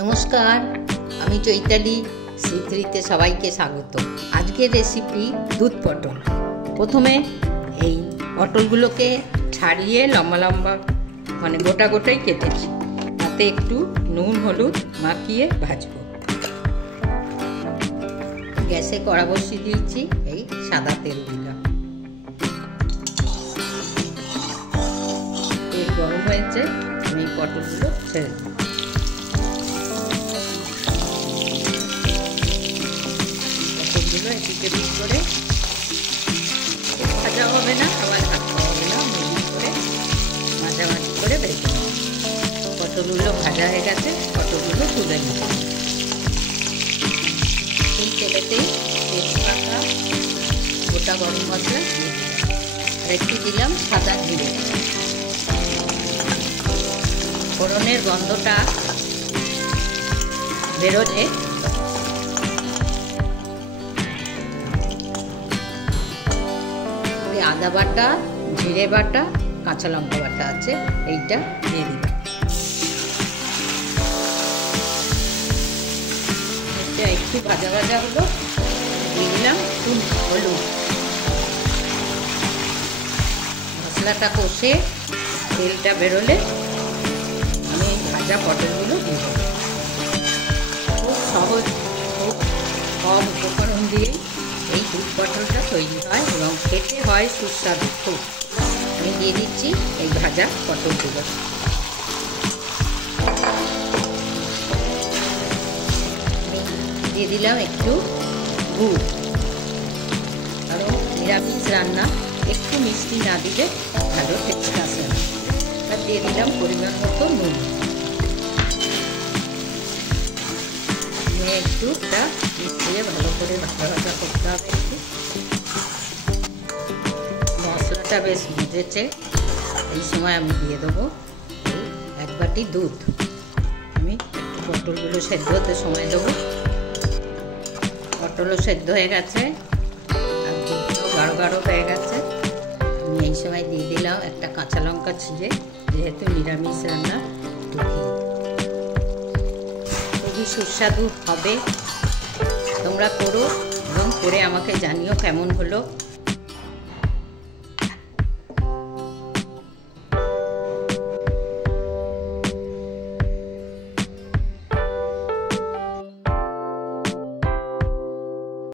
নমস্কার, আমি চৈতালি। শ্রীতে সবাইকে স্বাগত। আজকের রেসিপি দুধ পটল। প্রথমে এই পটলগুলোকে ছাড়িয়ে লম্বা লম্বা গোটা গোটাই কেটেছি। তাতে একটু নুন হলুদ মাখিয়ে ভাজবো। গ্যাসে কড়া বসিয়ে দিয়েছি, এই সাদা তেল দিলাম। তেল গরম হয়েছে, আমি পটলগুলো ছেড়ে দিই। এদিকে দিক করে ভাজা হবে না, আবার ভাজতে হবে না, মিডিয়াম করে মাঝামাঝি করে ভেজে নেব। পটলগুলো ভাজা হয়ে গেছে, পটলগুলো তুলে নিব। এই তেলেতেই তেজপাতা, গোটা গরম মশলা দিয়ে দিলাম, আর একটু দিলাম সাদা জিরে। ফোড়নের গন্ধটা বেরোলে আদা বাটা, জিরে বাটা, কাঁচা লঙ্কা বাটা আছে, এইটা দিয়ে দিলাম। এটা একটু ভাজা ভাজা হলো, দিয়ে দিলাম হলুদ। মশলাটা কষে তেলটা বেরোলে আমি ভাজা পটলগুলো দিয়ে দেবো। খুব সহজ, খুব কম উপকরণ দিয়ে এই দুধ পটলটা তৈরি হয় এবং খেতে হয় সুস্বাদু খুব। আমি দিয়ে দিচ্ছি এই ভাজা পটলগুলো। দিয়ে দিলাম একটু গুড়, কারণ নিরামিষ রান্না একটু মিষ্টি না দিলে ভালো টেস্ট আসে না। আর দিয়ে দিলাম পরিমাণ মতো নুন। একটু মিশিয়ে ভালো করে ভাজা ভাজা করতে হবে। একটু মশলাটা বেশ ভেজেছে, এই সময় আমি দিয়ে দেবো এক বাটি দুধ। আমি একটু পটলগুলো সেদ্ধ হতে সময় দেবো। পটলও সেদ্ধ হয়ে গেছে আর দুধটাও গাঢ় গাঢ় হয়ে গেছে। আমি এই সময় দিয়ে দিলাম একটা কাঁচা লঙ্কা ছিঁড়ে, যেহেতু নিরামিষ রান্না খুবই সুস্বাদু হবে। তোমরা করো এবং করে আমাকে জানিও কেমন হলো।